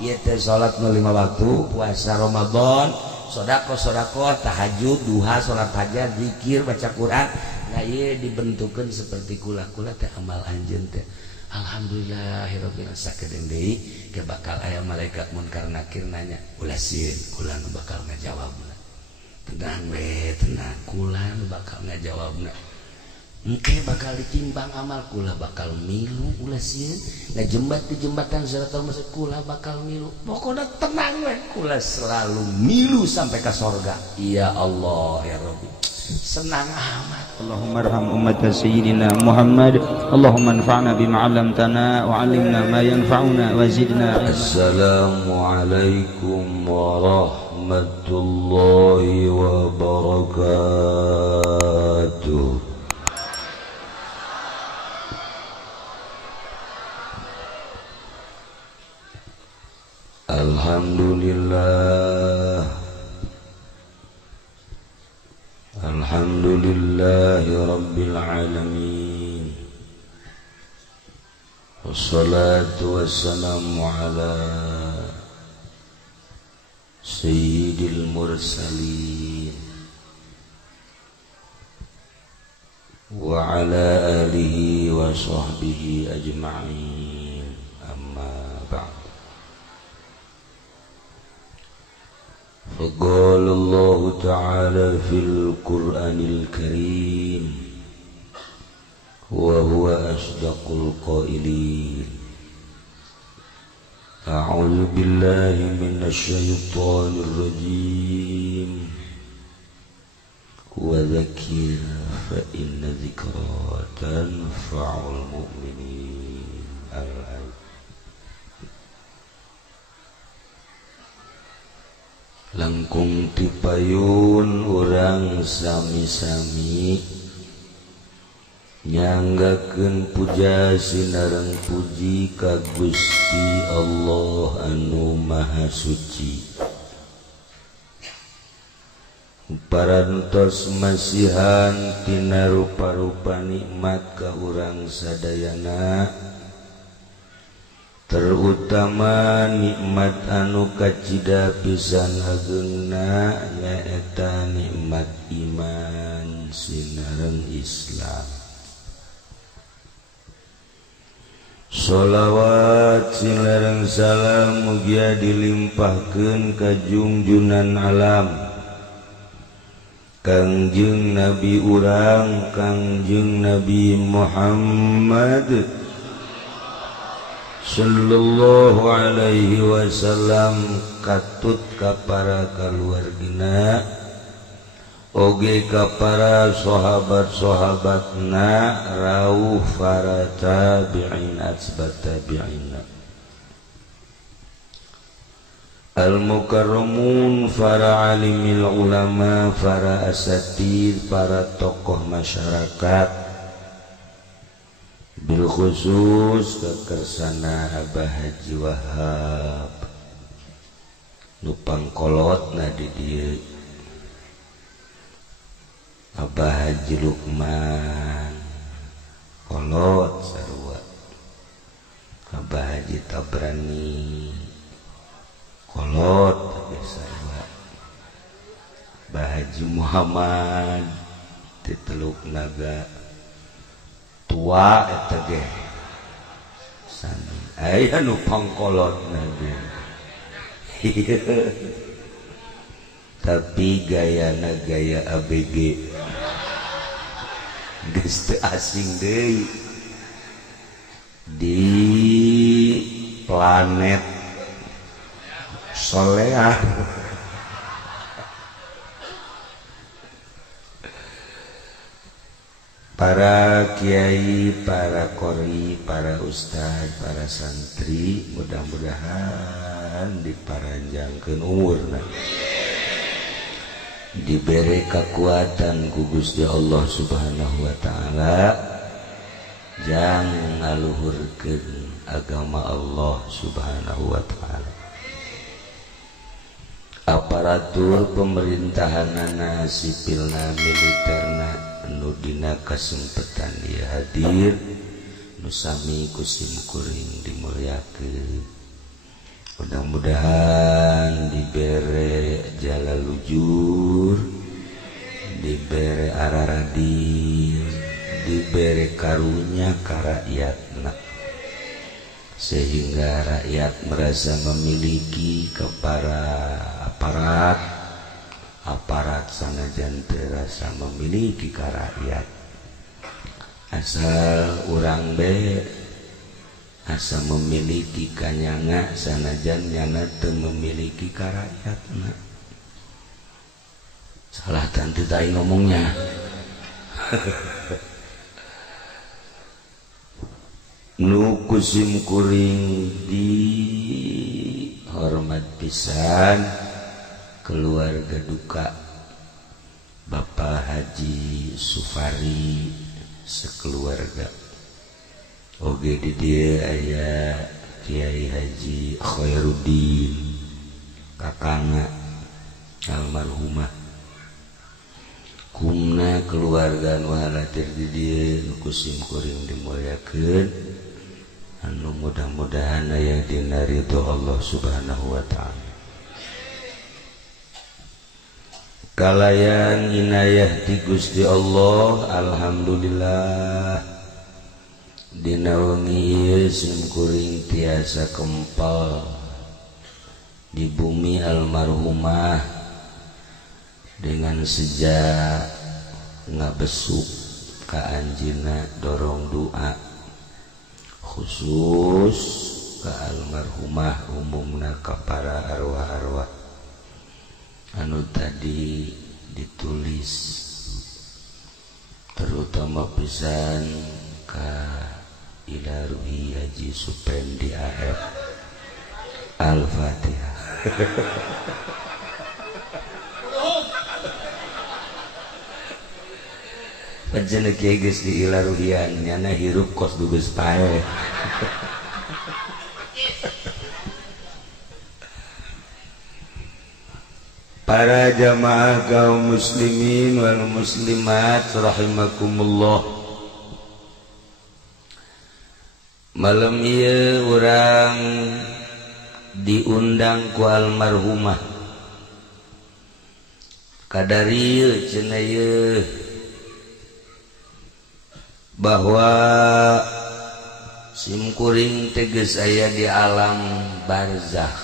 ieu teh salat nu 5 waktu, puasa Ramadan, sodako tahajud, duha, salat hajat, zikir, baca Quran. Nah ieu dibentukeun seperti kula-kula teh amal anjeun teh. Alhamdulillahirabbil alamin sakedeung deui ke bakal aya malaikat munkar nakir nanya, ulah sieun, kula nu bakal ngajawabna. Tenang we, tenang, kula nu bakal ngajawabna. Engke bakal ditimbang amal, kula bakal milu ulah sieun. Ngajembat di jembatan Siratal Mustaqim, kula bakal milu. Pokoknya tenang we, kula selalu milu sampai ke surga. Ya Allah ya Rabbi. Senang amat. Allahumma arham ummat sayyidina Muhammad. Allahumma anfa'na bima 'allamtana wa 'allimna ma yanfa'una wa zidna. Assalamualaikum warahmatullahi wabarakatuh. Alhamdulillahi rabbil alamin. Wassalatu wassalamu ala sayyidil mursalin wa ala alihi wa sahbihi ajma'in. Amma ba'd. فقال الله تعالى في القرآن الكريم وهو أصدق القائلين أعوذ بالله من الشيطان الرجيم وذكر فإن ذكرى تنفع المؤمنين. Langkung tipayun urang sami-sami nyanggakeun puja sinareng puji ka Gusti Allah anu Maha Suci. Parantos masihan tina rupa-rupa nikmat ka urang sadayana, terutama nikmat anu kacida pisan ageungna nyaeta nikmat iman sinareng Islam. Sholawat sinareng salam mugia dilimpahkeun ka junjunan alam Kangjeng Nabi urang Kangjeng Nabi Muhammad sallallahu alaihi wasallam, katut ka para kaluargina oge ka para sahabat-sahabatna rawuh para tabi'in atsbat tabi'ina al-mukarramun, para alimil ulama, para asatid, para tokoh masyarakat, bil khusus kekersana Abah Haji Wahab nu pangkolotna di dieu, Abah Haji Lukman kolot sarua, Abah Haji Tabrani kolot tapi sarua, Abah Haji Muhammad di Teluk Naga tua eta ge sami aya nu pangkolotna ge tapi gayana gaya ABG geus teu asing deui di planet Soleah. Para kiai, para qori, para ustad, para santri, mudah-mudahan diparanjangkeun umurna, diberi kekuatan ku Gusti Allah Subhanahu wa taala, jang ngaluhurkeun agama Allah Subhanahu wa taala. Aparatur pemerintahanana, sipilna, militerna, anu dina kasempetan ieu hadir, nu sami kusim kuring dimulyakeun. mudah-mudahan dibere jala lujur, dibere araradin, dibere karunya ka rakyatna, sehingga rakyat merasa memiliki kepada aparat sanajan terasa memiliki ka rakyat. Asal urang be asa memiliki kanyanga sanajan nyana teu memiliki ka rakyatna. Salah tantu tadi ngomongnya. Nu kusim kuring di hormat pisan keluarga duka Bapak Haji Sufari sekeluarga. Oge di dia aya Kiai Haji Khairuddin kakangna almarhumah. Kumna keluarga nu halatir di dieu nu kusim kuring dimulyakeun, anu mudah-mudahan aya dina ridho Allah Subhanahu wa taala. Kalayan inayah ti Gusti Allah, alhamdulillah dina wengi ieu sim kuring tiasa kempal di bumi almarhumah dengan sejak ngabesuk ka anjeunna dorong doa khusus ka almarhumah, umumna ka para arwah-arwah anu tadi ditulis, terutama pisan ka ila ruhi Haji Supendi AF. Al-Fatihah. Panjenengan kiai geus di ila ruhian nyana hirup kos dugeus pae. Para jamaah kaum muslimin wal muslimat rahimakumullah. Malam ieu urang diundang ku almarhumah kadarieu cenah ieu bahwa sim kuring teh geus aya di alam barzakh.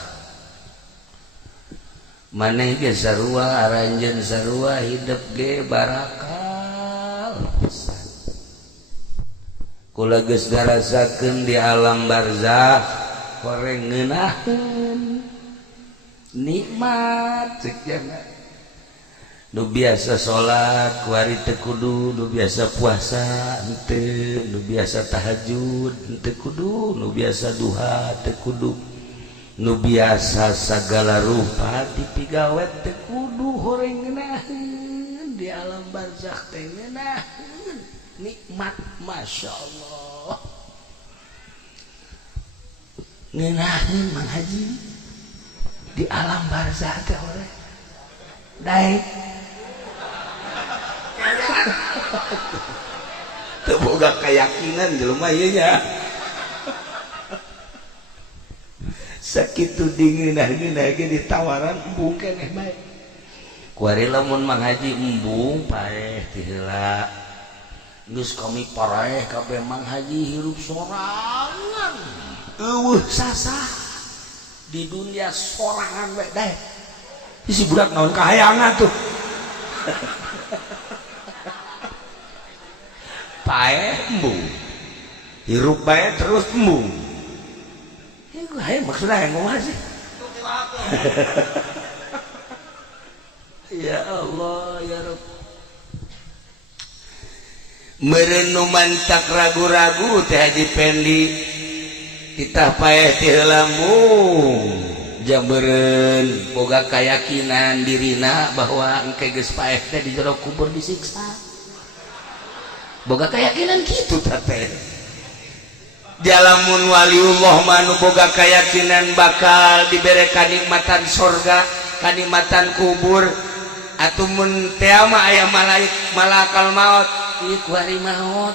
Maneh ge sarua aranjeun sarua hidup ge barakal pisan. Kula geus ngarasakeun di alam barzakh koreng ngeunaheun nikmat ceuk jangan. Nu biasa salat ku ari teu kudu, nu biasa puasa henteu, nu biasa tahajud henteu kudu, nu biasa duha teu kudu, nu biasa sagala rupa dipigawet teu kudu horeng ngeunaheun di alam barzakh teh ngeunaheun nikmat masyaallah. Ngeunaheun Mang Haji di alam barzakh teh horeng daek teu boga keyakinan jelema ieu nya. Sakitu dingeunah-ngeunah ge ditawaran embung keneh bae. Kuari lamun Mang Haji embung paeh ti heula. Geus kami paraeh kabeh Mang Haji hirup sorangan. Eueuh sasah di dunia sorangan we daek. Si budak naon kahayangan tuh. Paeh embung. Hirup bae terus embung. Hai maksudnya yang ngomong sih. Ya Allah ya Rabb. Meureun nu mantak ragu-ragu teh Haji Pendi kita paeh ti heula mung jameureun boga kayakinan dirina bahwa engke geus paeh teh di jero kubur disiksa. Boga keyakinan kitu teh. Jalamun waliullah manu boga keyakinan bakal diberi kanikmatan surga, kanikmatan kubur, atuh mun teu mah aya malakal maut, ieu ku hari maut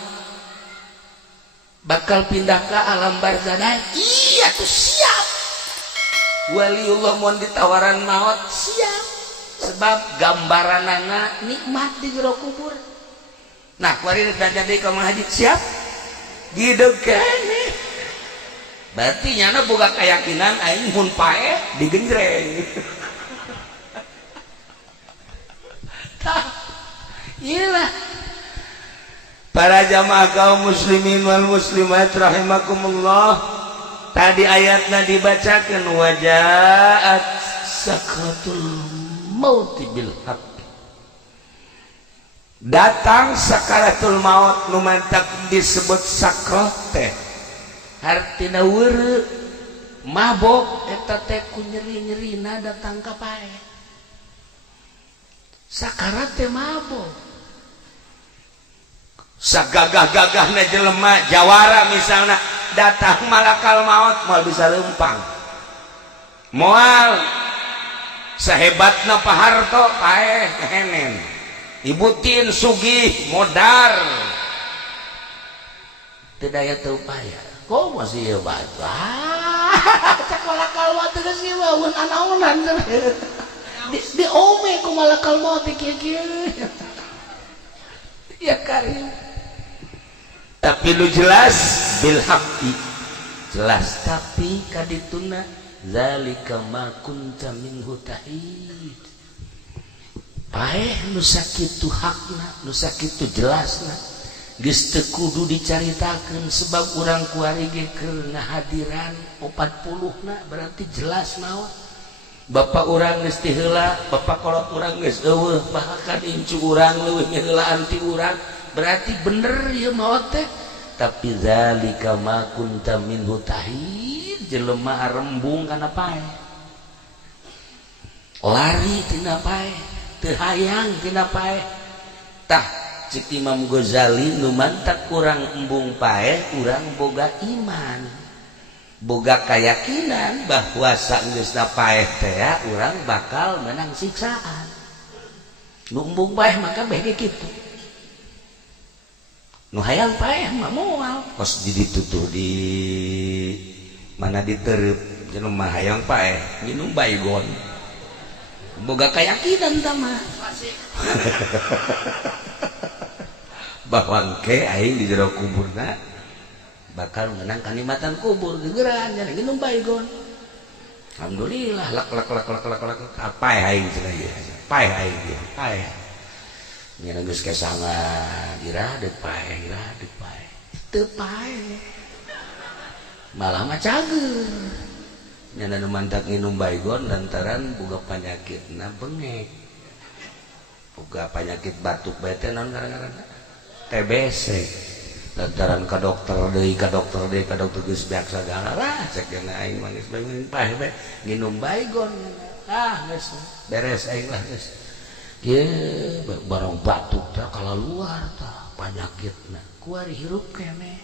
bakal pindah ke alam barzakh. Iya tuh siap. waliullah mun ditawaran maut siap sebab gambaranana nikmat di jero kubur. Nah kuari jadi ka haji siap didegane berarti nyana boga keyakinan aing mun pae digenjreng. Iyalah para jamaah kaum muslimin wal muslimat rahimakumullah, tadi ayatna dibacakan wajaat sakratul maut bil haq, datang sakaratul maut nu mantak disebut sakrat teh artina weureu mabok eta teh ku nyeri-nyerina datang ka pae. Sakarat teh mabok, sagagah-gagahna jelema jawara misalnya datang malakal maut moal bisa leumpang, moal sahebatna paharto paeh kehenen, ibutin sugih modar teu daya teu upaya kok masih hebat cak malakal maut geus ieu mah anaonan di ome ku malakal maut kieu-kieu ya karim. Tapi lu jelas bil haqqi jelas, tapi kadituna zalika ma kunta minhu tahid, paeh nu sakitu hakna nu sakitu jelasna geus teu kudu dicaritakeun sebab urang kuari ge keur ngahadiran 40na berarti jelas naon. Bapak urang geus ti heula, bapak kolot urang geus eueuh, bahkan incu urang leuwih ngeheulaan ti urang, berarti bener ieu maot teh. Tapi zalika ma kunta minhu tahid, jelema rembung kana pae, lari tina pae, teu hayang tina pae. Tah cik Imam Ghazali nu mantak urang embung pae, urang boga iman, boga keyakinan bahwa saenggeusna paeh teh urang bakal menang siksaan. Nu embung paeh maka bege kitu. Nu hayang paeh mah moal kos di ditutur di mana ditereup jelema hayang paeh nginum baygon. Boga keyakinan tah mah. Bahwa engke aing di jero kuburna bakal menang kanikmatan kubur gegeran nya nginum baygon. Alhamdulillah lak paeh aing cenah ieu. Paeh aing ieu. Paeh. Nya geus kesangan iradeuk paeh, iradeuk paeh. Teu paeh. Malah mah cager. Nya nu mantak nginum baygon lantaran boga panyakitna bengek. Boga penyakit batuk bae teh naon ngaranna? TBC. Lantaran ka dokter deui geus beak sagala lah cek geuna aing mah geus bae paeh bae nginum baygon. Ah geus beres aing lah geus. Ye barang batuk teh kalaluar tah panyakitna kuari hirup keneh.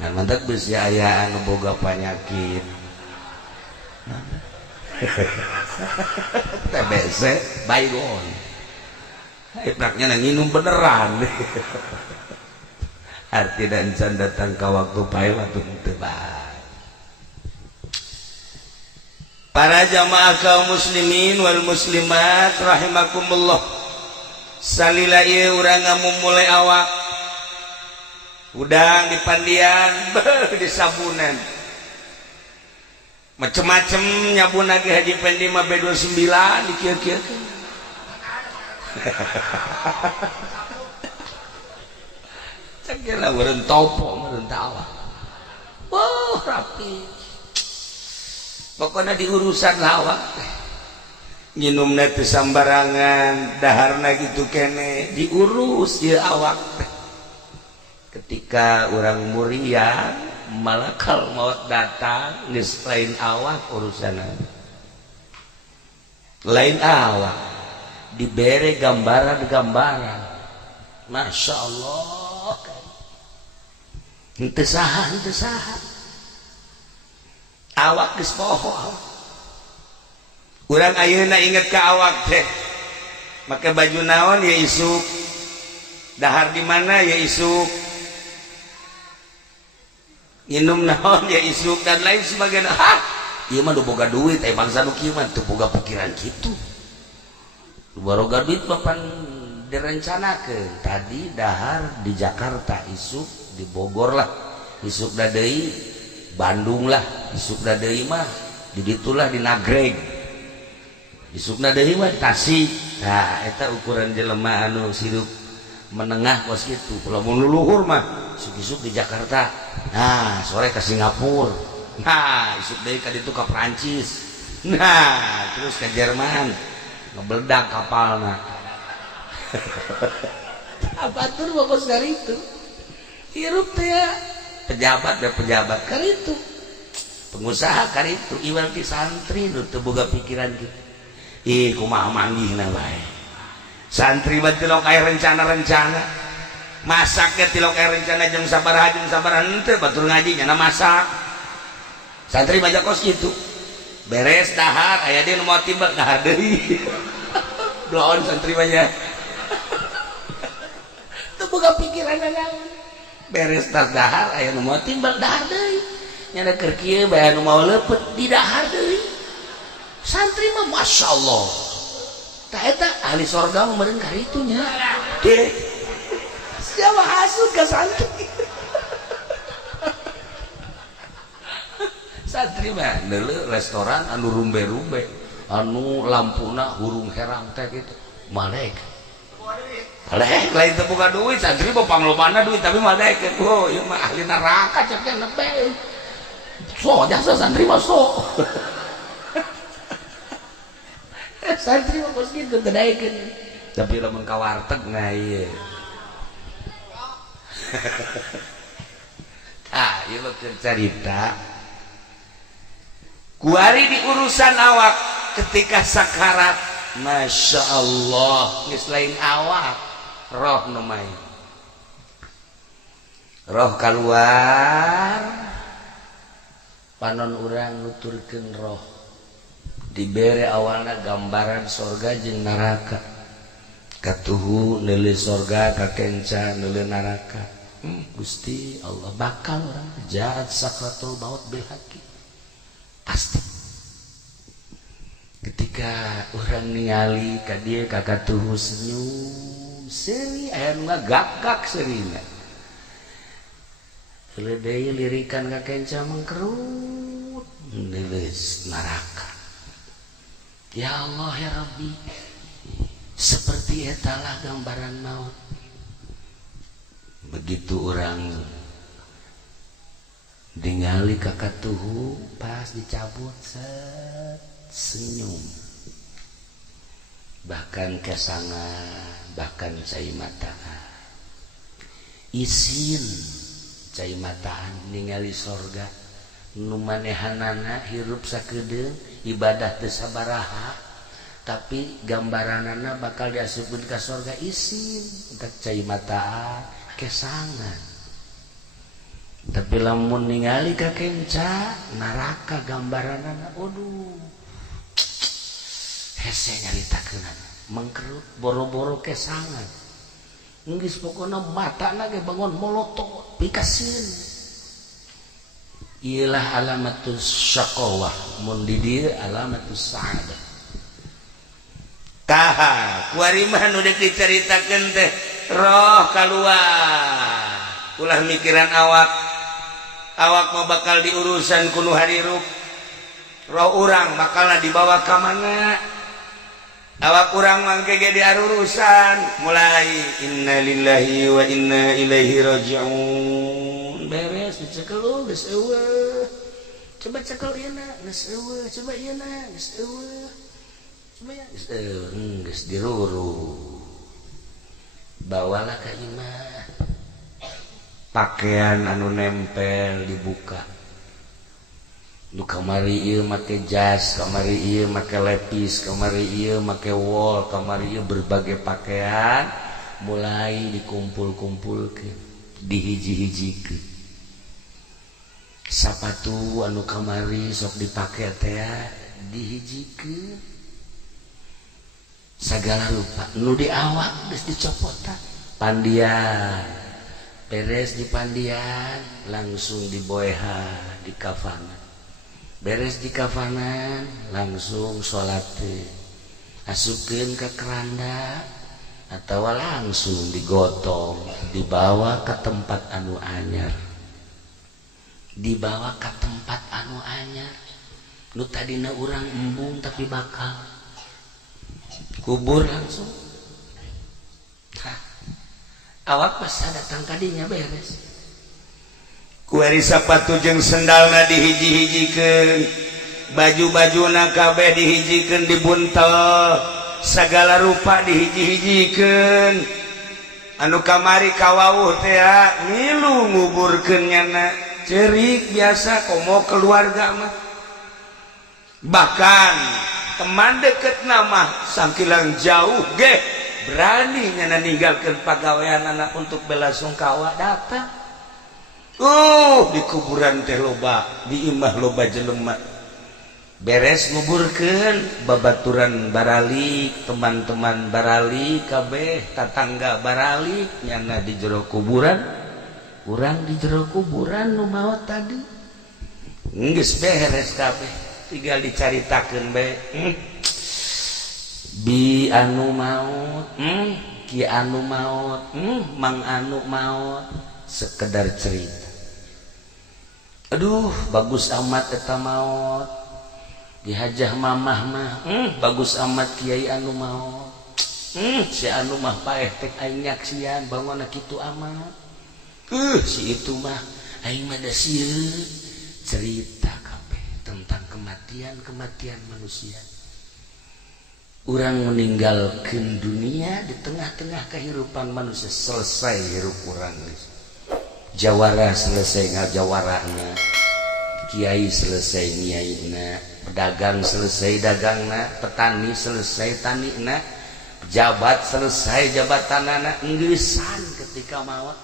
Ngan mantak geus aya anu boga panyakit TBC baygon. Ipraknya nginum beneran. Arti dan can datang ke waktu paeh waktu teu bae. Para jamaah kaum muslimin wal muslimat rahimakumullah, salila ieu urang ngamumule awak udang di pandian di sabunan macem-macem nyabun lagi Haji Pendi mah B29 dikieu-kieukeun. Ceklah meureun topo meureun tawa. Wah rapi. Pokoknya di urusan lawak nginumna teu sambarangan, daharna gitu kene diurus ieu awak. Ketika orang muria malakal maut datang geus lain awak urusanna. Lain awak dibere gambaran-gambaran. Masya Allah. Henteu saha. Awak geus poho. Urang ayeuna inget ka awak teh. Make baju naon ya isuk. Dahar di mana ya isuk. Minum naon ya isuk dan lain sebagainya. Hah, ieu mah boga duit bangsa nu kieu mah teu boga pikiran kitu. Baroga duit papan direncanakeun tadi dahar di Jakarta isuk di Bogor lah isuk da deui Bandung lah isuk da deui mah di ditulah di Nagreg isuk da deui mah Tasik. Nah eta ukuran jelema anu hirup menengah kos kitu. Lamun luhur mah isuk-isuk di Jakarta, nah sore ke Singapura, nah isuk deui ka ditu ka Prancis, nah terus ke Jerman ngebeledak kapalna. Abatur bokos kali itu hirup teh pejabat dan pejabat kali itu pengusaha kali itu iwal ti santri nu teu boga pikiran gitu. Ih kumaha manggihna bae santri mah tilok aya rencana-rencana masak ge tilok aya rencana jeung sabaraha henteu batur ngaji nya masak. Santri baca kos gitu beres dahar aya dia nu mau timbal dahar deui. Doon santri banyak teu boga pikiran naon. Beres tas dahar aya nu mau timbal dahar deui. Nya keur kieu bae nu mau leupet di dahar deui. Santri mah masyaallah. Tah eta ahli sorga meureun ka ritu nya. Teh. Siapa hasud ka santri. Santri mah deuleu restoran anu rumbe-rumbe, anu lampuna hurung herang teh kitu. Malek. Malek lain teu boga duit, santri mah panglobana duit tapi malek. Oh, ieu mah ahli neraka cek teh nepe. So jasa santri mah so. Santri mah kos kitu teu daekeun. Tapi lamun ka warteg nah ieu. Ah, ieu mah keur carita. Kuari di urusan awak ketika sakarat, masya Allah, geus lain awak, roh nu main. Roh keluar, panon urang nuturkeun roh. Dibere awalna gambaran sorga jeung neraka. Katuhu neuleuh sorga kakenca neuleuh neraka. Gusti Allah bakal urang jaat sakratul maut bil haqi. Pasti ketika orang ningali ka dieu kakatuhu senyum seuri aya nu ngagak seurina heuleuh deui lirikan ka kenca mangkerut neuleuh neraka. Ya Allah ya Rabbi, seperti etalah gambaran maut. Begitu orang ningali kakatuhu pas dicabut set senyum, bahkan kesangan, bahkan cai mataan isin cai mataan ningali sorga nu manehanana hirup sakedeung ibadah teu sabaraha tapi gambaranana bakal diasupkeun ka sorga isin entek cai mataan kesangan. Tapi lamun ningali ka kenca neraka gambaranana, aduh hese nyaritakeunana mangkerut boro-boro kesangan geus pokona matana ge bangun molotot pikaseun. Iyalah alamatus syaqawah mun di dieu alamatus sa'adah. Taha kuari mah nu deuk dicaritakeun teh roh kaluar ulah mikiran awak mah bakal diurusan kuno harirup. Roh urang bakalna dibawa ka mana? Awak urang mangke ge diarurusan mulai innalillahi wa inna ilaihi raji'un. Beres dicekel geus eueuh. Coba cekel ieu na geus eueuh, coba ieu na geus eueuh. Coba ya geus eueuh, geus diruru. Bawalah ka imah. Pakaian anu nempel dibuka. Nu kamari ieu make jas, kamari ieu make lepis, kamari ieu make wol, kamari ieu berbagai pakaian mulai dikumpul-kumpulkeun, dihiji-hijikeun. Sapatu anu kamari sok dipake teh dihijikeun. Sagala rupa nu di awak geus dicopotan. Pandian beres di pandian langsung diboeha di kafana beres di kafanan langsung sholat asukeun ke keranda atau langsung digotong dibawa ke tempat anu anyar nu tadina urang embung tapi bakal kubur langsung awak pas datang kadinya beres kuari sapatu jeung sendalna dihiji-hijikeun baju-bajuna kabeh dihijikeun dibuntel segala rupa dihiji-hijikeun anu kamari kawawuh teh milu nguburkeun nyana ceurik biasa komo keluarga mah bahkan teman deket nama sangkilang jauh ge berani nyana ninggalkeun pagawean anak untuk belasungkawa datang di kuburan teh loba di imah loba jelema beres nguburkeun babaturan baralik teman-teman baralik kabeh tatangga baralik nyana di jero kuburan urang di jero kuburan nu maot tadi geus beres kabeh tinggal dicaritakeun bae bi anu maut ki anu maut mang anu maut sekedar cerita aduh bagus amat eta maut dihajah mamah mah bagus amat kiai anu maut si anu mah paeh teh aing nyaksian bangona kitu amat si itu mah aing mah da sieun cerita tentang kematian manusia. Orang meninggalkan dunia di tengah-tengah kehidupan manusia selesai hirup orang. Jawara selesai ngajawarana, kiai selesai nyaina, pedagang selesai dagangna, petani selesai tanina, pejabat selesai jabatanana, enggesan ketika maut.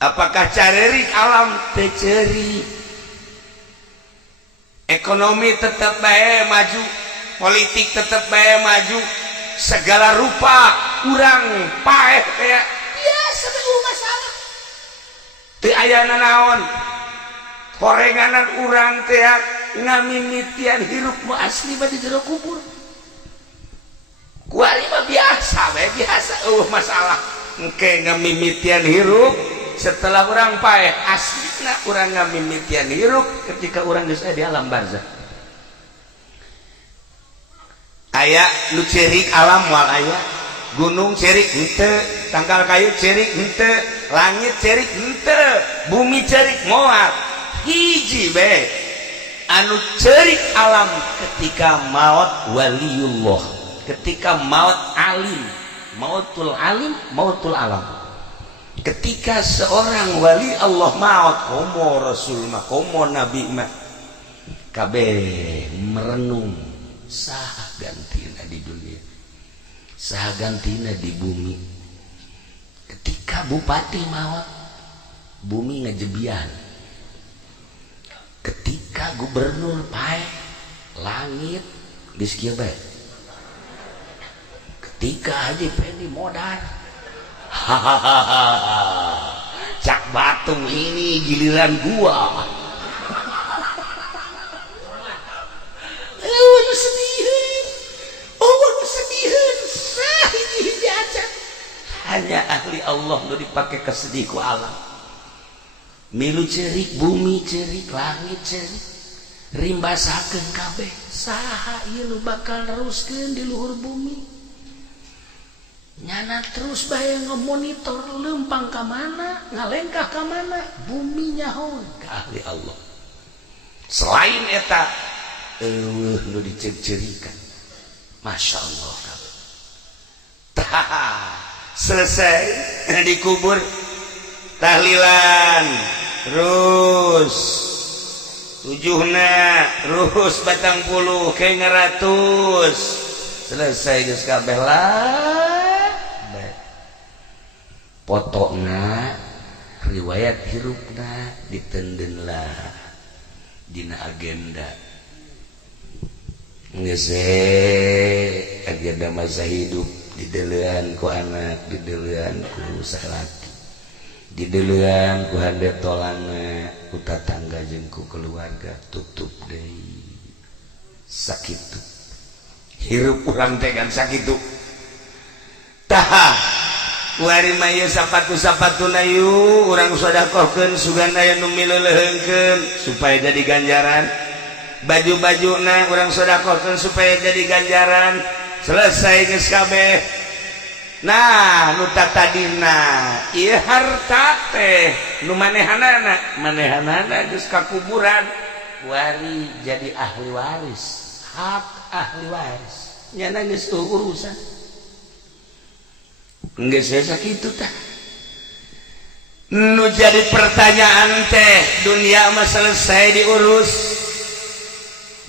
Apakah cari alam teceri? Ekonomi tetap bae maju, politik tetap bae maju, segala rupa kurang paeh ya biasa bae masalah teu aya naon korenganan urang teh ngamimitian hirup mu asli bade jero kubur kuari mah biasa bae biasa masalah engke ngamimitian hirup setelah orang paeh aslina orang ngamimitian hirup ketika orang geus di alam barzakh aya nu cerik alam wal aya gunung cerik henteu tangkal kayu cerik henteu langit cerik henteu bumi cerik moal hiji bae anu cerik alam ketika maut waliullah ketika maut alim mautul alim mautul alam ketika seorang wali Allah maut komo rasul mah komo nabi mah kabeh merenung saha gantina di dunia saha gantina di bumi ketika bupati maut bumi ngajebian ketika gubernur paeh langit geus kieu bae ketika Haji Pendi modal hahaha cak batu ini giliran gua sedihin hiji aja hanya ahli Allah nu dipake kesedih ku alam milu cerik bumi cerik langit cerik rimbasakeun kabeh saha ieu nu bakal neruskeun di luhur bumi nyana terus bae ngemonitor lempang ka mana ngalengkah ka mana bumi nyaho ka ahli Allah selain eta nu diceri-cerikan Masya Allah selesai dikubur tahlilan terus tujuhna terus batang puluh kayak ngeratus selesai geus kabeh lah potona riwayat hirupna ditendenlah dina agenda geus agenda masa hidup dideulean ku anak dideulean ku salaki didelean ku handap tolana ku tatangga jeung ku keluarga tutup deui sakitu hirup urang teh kan sakitu tah kuari mah ieu sapatu-sapatuna yu urang sedekahkeun sugana aya nu mileuleungkeun supaya jadi ganjaran baju-bajuna urang sedekahkeun supaya jadi ganjaran selesai geus kabeh. Nah nu tadina ieu harta teh nu manehanana geus ka kuburan kuari jadi ahli waris hak ahli waris nyana geus urusan geus sakitu tah nu jadi pertanyaan teh dunia mah selesai diurus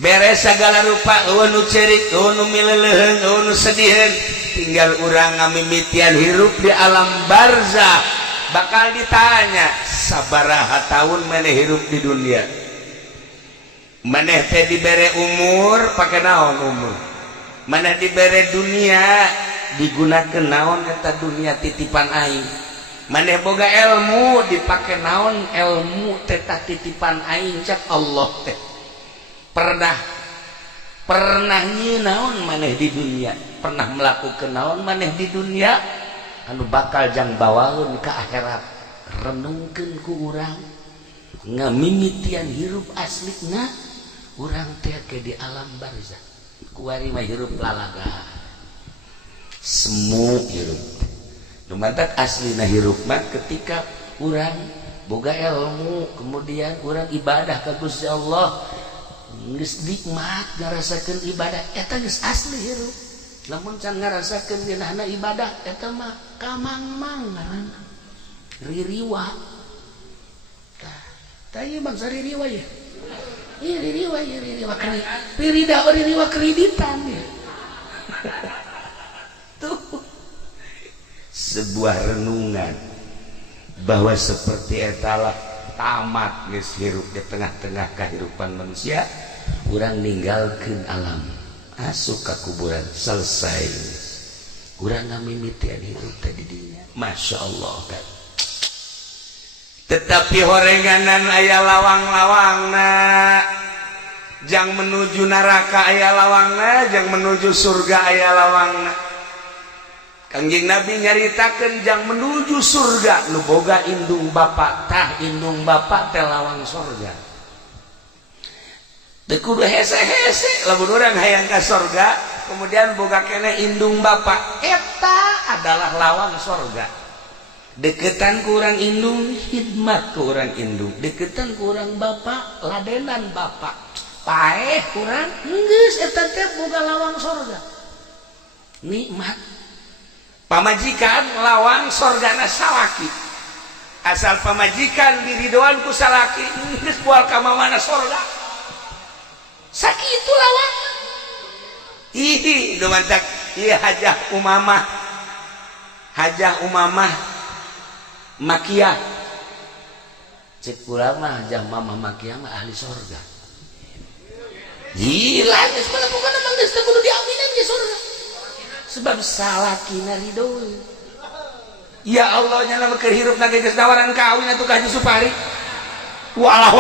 beres segala rupa eueuh nu ceurik eueuh nu mileuleung eueuh nu sediheun tinggal urang ngamimitian hirup di alam barzah bakal ditanya sabaraha taun maneh hirup di dunia maneh teh dibere umur pake naon umur maneh dibere dunia digunakeun naon eta dunia titipan aing maneh boga ilmu dipake naon ilmu teh titipan aing cak Allah teh pernah nyi naon maneh di dunia pernah melakukan naon maneh di dunia anu bakal jang bawaeun ka akhirat renungkeun ku urang ngamimitian hirup aslina urang teh ke di alam barzah kuari mah hirup lalaga semu hirup lumantak aslina hirup mah ketika urang boga ilmu kemudian urang ibadah ka Gusti Allah geus nikmat ngarasakeun ibadah eta geus asli hirup lamun can ngarasakeun geunahna ibadah eta mah kamangmang ngaranna ririwa tah ieu bangsa ririwa ya ieu ririwa ririwa kreditan ya tuh sebuah renungan bahwa seperti etalah tamat geus hirup di tengah-tengah kehidupan manusia urang ninggalkeun alam asup ka kuburan selesai urang ngamimitian hirup tadi dinya masyaallah kan tetapi horenganan aya lawang-lawangna jang menuju neraka aya lawangna jang menuju surga aya lawangna Kangjeng Nabi nyaritakeun jang menuju surga nu boga indung bapa tah indung bapa teh lawang surga teu kudu hese-hese lamun urang hayang ka surga kemudian boga keneh indung bapa eta adalah lawang surga deketan ku urang indung khidmat ku urang indung deketan ku urang bapa ladenan bapa paeh urang geus eta teh boga lawang surga nikmat pamajikan lawang sorgana salaki asal pamajikan diridoan ku salaki geus moal ka mana sorga sakitu lawang ih dumantak ieu hajah umamah makiyah cek urang mah hajah mamah makiyah mah ahli sorga gila geus bukan emang geus teu kudu diaminan ge sorga sebab salakina ridho ya Allah nyana keur hirup nage geus tawaran kawin atuh ka Haji Supari walah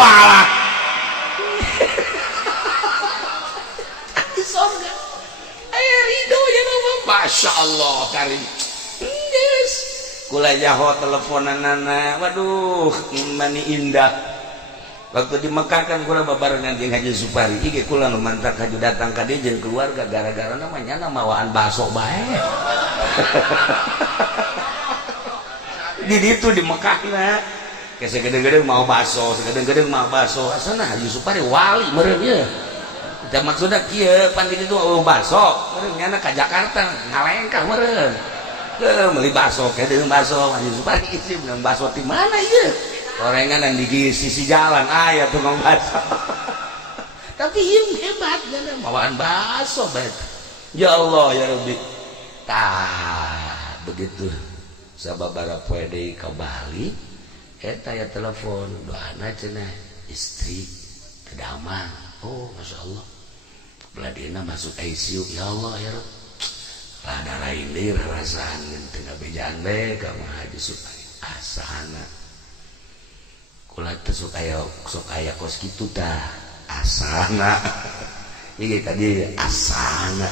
di surga aya ridho ya nama Masya Allah karim geus kula jaho teleponanana waduh mani indah waktu di Mekah kan kula babarengan jeung Haji Supari ieu kula nu mantak haju datang ka dieu jeung keluarga gara-gara namanya mawaan baso bae di ditu di Mekahna ke segede-gede mau baso segede-gede mau baso asana Haji Supari wali meureun ieu da maksudna kieu pan di ditu baso meureun nyana ka Jakarta ngalengkah meureun meuli baso ke deung baso Haji Supari isi beunang baso di mana ieu gorengan di sisi jalan aya tukang baso tapi ieu hebat kan bawaan baso bet ya Allah ya Rabbi tah begitu sababaraha poe deui ka Bali eta ya telepon doana cenah istri tedamang oh Masya Allah beladina masuk ICU ya Allah ya Rabbi rada lain deui rarasaan teu ngabejaan bae ka Haji Supari asana kula teh sok aya kos kitu tah asana ieu tadi asana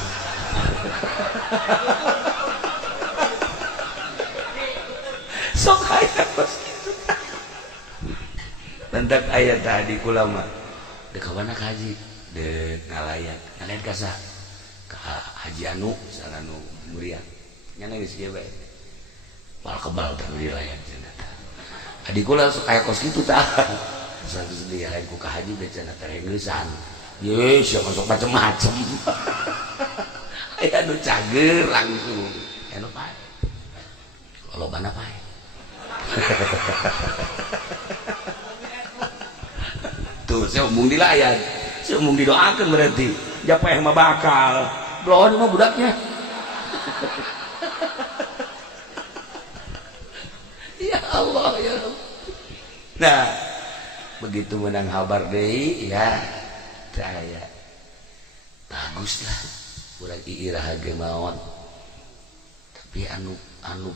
sok aya kos kitu tah bentak aya tadi kula mah dek ka mana haji dek ngalayan ka Haji Anu sana nu murian nyana geus kieu bae pal kebal teh di layan cenah adik kula sok aya kos kitu tah satu dia lain ku ka haji bae cenah teh geusaan ye sia masuk macem-macem aya nu cager langsung anu pae lolobana pae tuh saya umum di layan saya umum didoakan berarti japeh mah bakal doa mah budaknya ya Allah ya Allah. Nah begitu menang habar deui ya saya bagus lah urang iirah ge maot tapi anu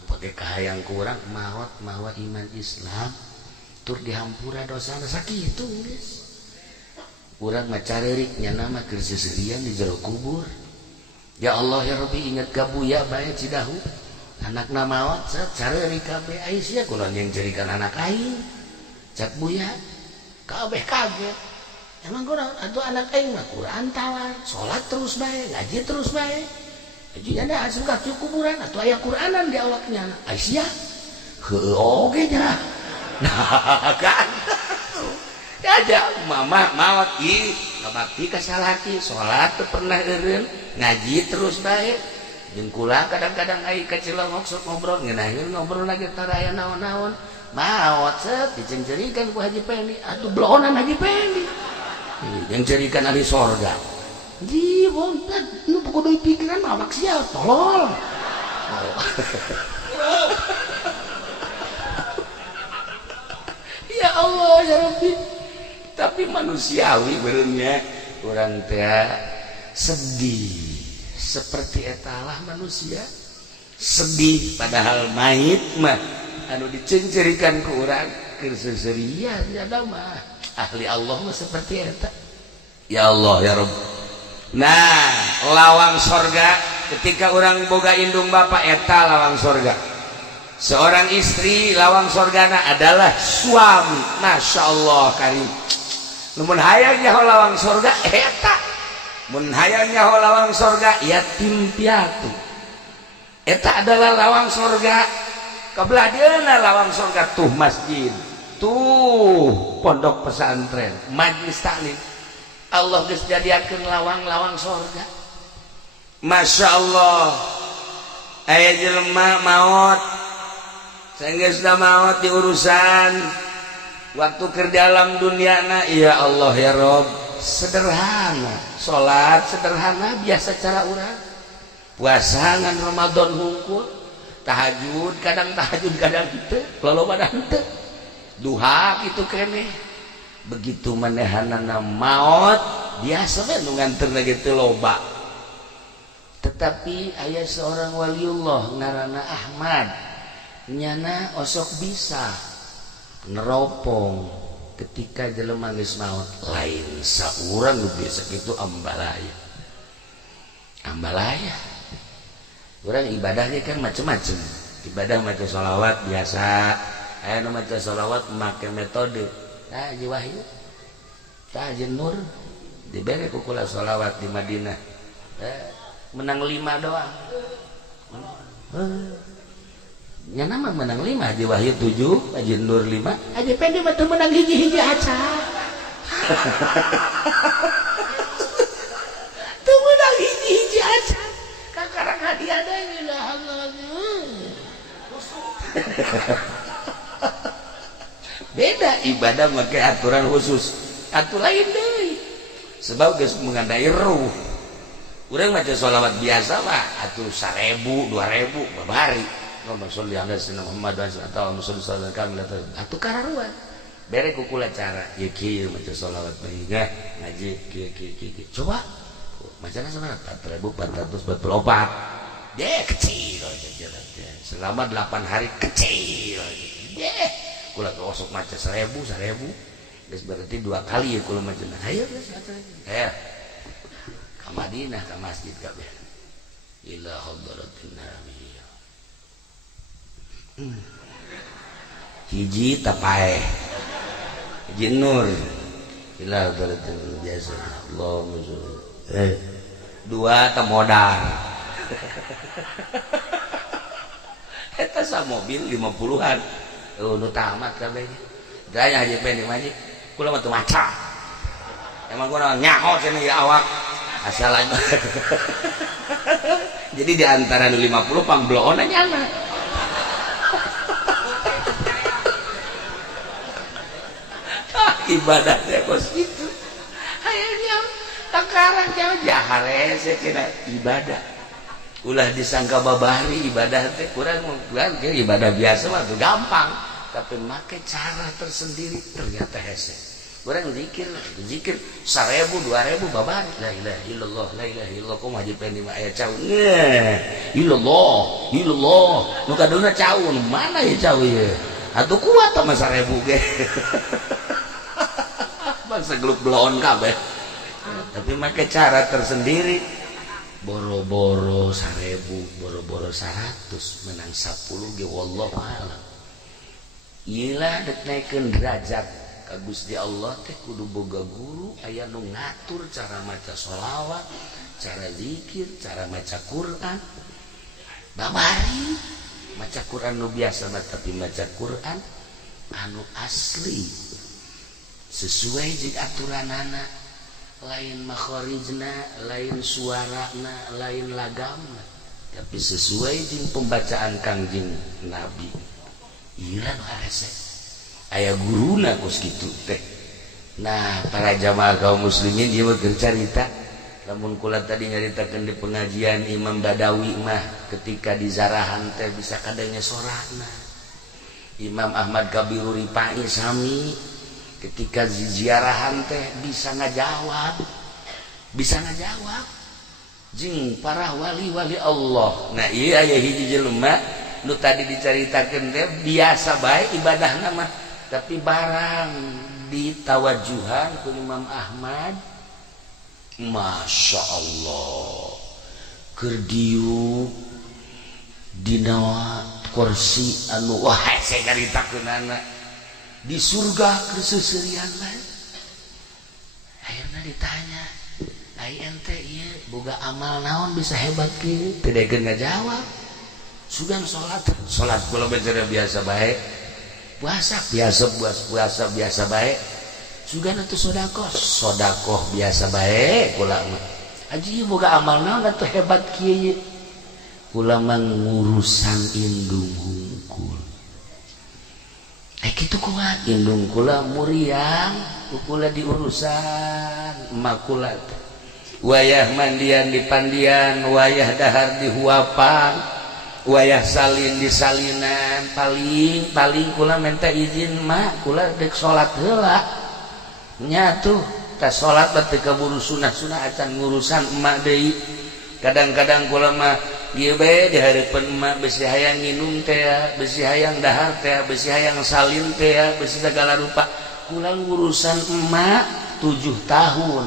pake kahayang kurang maot mawa iman Islam tur dihampura dosana sakitu geus urang mah carerik nyana mah keur seserian di jero kubur. Ya Allah ya Rabbi ingat gabuya bae Cidahu anakna maot carerik kabeh Aisyah kunaon yang jerikan anak aing cak buya kabeh kaget emang kunaon atuh anak aing mah Quran tawar salat terus bae ngaji terus bae jadi ada asup ka kuburan atuh aya Quranan di awaknya Aisyah heuh oge nya nah kan ada mama mawat ieu ngabakti ka salaki salat teu pernah eureun ngaji terus bae jeung kula kadang-kadang ai ka Cilongok sok ngobrol ngeunaheun ngobrol lagi tara aya naon-naon maot set dicencerikeun ku Haji Pendi atuh blonan Haji Pendi yang cerikan ahli sorga di bontat nu kudu pikiran mah awak sia tolol ya Allah ya Rabbi tapi manusiawi bereunnya urang teh sedih seperti etalah manusia sedih padahal mayit mah anu dicencerikan ku urang keur seserian nya mah ahli Allah mah seperti eta ya Allah ya Rabb. Nah lawang sorga ketika orang boga indung bapak eta lawang sorga seorang istri lawang sorgana adalah suami Masya Allah karim mun hayang nyaho lawang sorga eta mun hayang nyaho lawang sorga yatim piatu eta adalah lawang sorga kabeladeuna lawang sorga tuh masjid tuh pondok pesantren majlis taklim Allah geus jadiakeun lawang-lawang sorga Masya Allah aya jelema maot sanggeusna maot di urusan waktu keur di alam dunyana ya Allah ya Rob sederhana salat sederhana biasa cara urang puasa ngan Ramadan hungkul tahajud kadang teu lolobana henteu duha kitu keneh begitu manehanana maot biasa we nu nganterna ge teu loba tetapi aya seorang waliullah ngaranna Ahmad nyana osok bisa neropong ketika jelema geus maot lain saurang nu biasa kitu ambalaya urang ibadahnya kan macam-macam ibadah maca sholawat biasa aya nu maca sholawat make metode tah Haji Wahyu tah Haji Nur dibere ku kula sholawat di Madinah menang 5 doang nyana mah menang 5 Haji Wahyu 7 Haji Nur 5 Haji Pendi mah teu menang hiji-hiji aca teu menang hiji-hiji aca kakarang hadiah deui lah beda ibadah make aturan khusus atuh lain deui sebab geus mengandai ruh urang maca sholawat biasa mah atuh 1000 2000 babari Allahumma sholli ala sayyidina Muhammad wa sallallahu alaihi wasallam atuh kararuan bere ku kula cara ieu kieu maca sholawat bae ngaji kieu coba macana sabaraha 4444 deh kecil selama 8 hari kecil deh kula kosok maca 1000 geus berarti 2 kali ya kula maca ayo ka Madinah ka masjid kabeh ila hadratin nabi hiji tapae hiji nur ila hadratin biasa Allahumma dua temodal eta sa mobil 50-an nu tamat kabeh daya haji pendek maji kula mah teu maca emang gua nyaho cenah ieu awak asal aja jadi di antara 50 pambloon nyana ibadahnya kos gitu akhirnya sekarang jauh jahare saya ibadah ulah disangka babari ibadah teh kurang ibadah biasa mah tuh gampang tapi make cara tersendiri ternyata hese kurang zikir 1000 2000 babari la ilaha illallah kok haji pendi mah aya cau illallah nu kaduna cau mana ya cau ieu atuh kuat mah 1000 ge bangsa geluk belon kabeh tapi make cara tersendiri boro-boro 1000 boro-boro 100 menang 10 ge wallahu a'lam iyalah dek naikeun derajat ka Gusti Allah teh kudu boga guru aya nu ngatur cara maca sholawat cara zikir cara maca Quran babari maca Quran nu biasa tapi maca Quran anu asli sesuai jeung aturanana lain makharijna lain suarana lain lagamna tapi sesuai jeung pembacaan Kangjeng Nabi ieu nu hese aya guruna kos kitu teh nah para jamaah kaum muslimin ieu mah keur carita lamun kula tadi nyaritakeun di pengajian Imam Badawi mah ketika di Zarahan teh bisa kadenge sorana Imam Ahmad Kabirul Rifai sami ketika ziarahan teh bisa ngajawab jeung para wali-wali Allah nah ieu aya hiji jelema nu tadi dicaritakeun teh biasa bae ibadahna mah tapi barang ditawajuhan ku Imam Ahmad Masya Allah keur diu dina kursi anu wah saya caritakeunana di surga kesusurian bae akhirnya ditanya ai ente ieu boga amal naon bisa hebat kieu teu deukeun ngajawab sugan salat kula bacara biasa bae puasa biasa bae sugan atuh sedekah biasa bae kula mah aji boga amal naon atuh hebat kieu kula mah ngurusan indung hungkul kitu kuat indung kula muriang kula diurusan emak kula wayah mandian di pandian wayah dahar di huapan wayah salin di salinan paling kula minta izin mak kula dek salat heula nya tuh tas salat teh kaburu sunah acan ngurusan emak deui kadang-kadang kula mah ieu bae di hareupeun emak besi hayang nginum teh besi hayang dahar teh besi hayang salin teh besi segala rupa kula ngurusan emak 7 tahun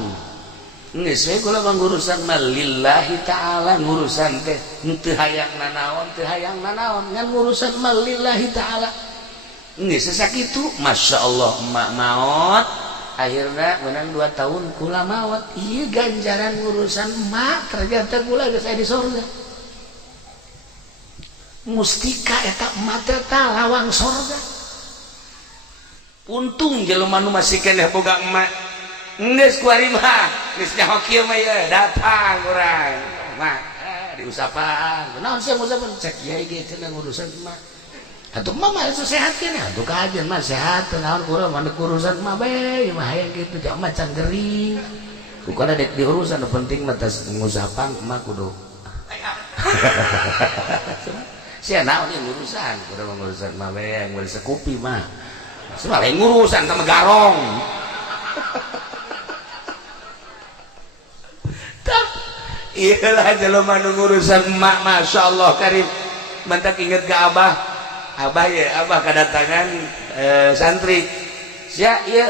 geus we kula ngurusan mah lillahi taala ngurusan teh teu hayang nanaon ngan ngurusan mah lillahi taala geus sakitu masyaallah emak maot akhirna menang 2 tahun kula maot ieu ganjaran ngurusan emak ternyata kula geus aya di surga mustika eta emak teh lawang surga untung jelema nu masih keneh boga emak geus kuari mah geus nyaho kieu mah ye datang urang mah diusapan naon sih ngusapan cek kiai ge cenah ngurusan emak atuh mah mah sehat keneh atuh kajen mah sehat naon urang mah urusan mah bae mah hayang kitu jak mah can gering kukana dek diurusan nu penting mah tas ngusapan emak kudu sia naon ieu ngurusan urang ngurusan mah bae ngeulis sekupi mah semua lain ngurusan sama garong iyalah jelema nu ngurusan emak Masya Allah Karim mantak inget ke abah ya abah kedatangan santri sia iya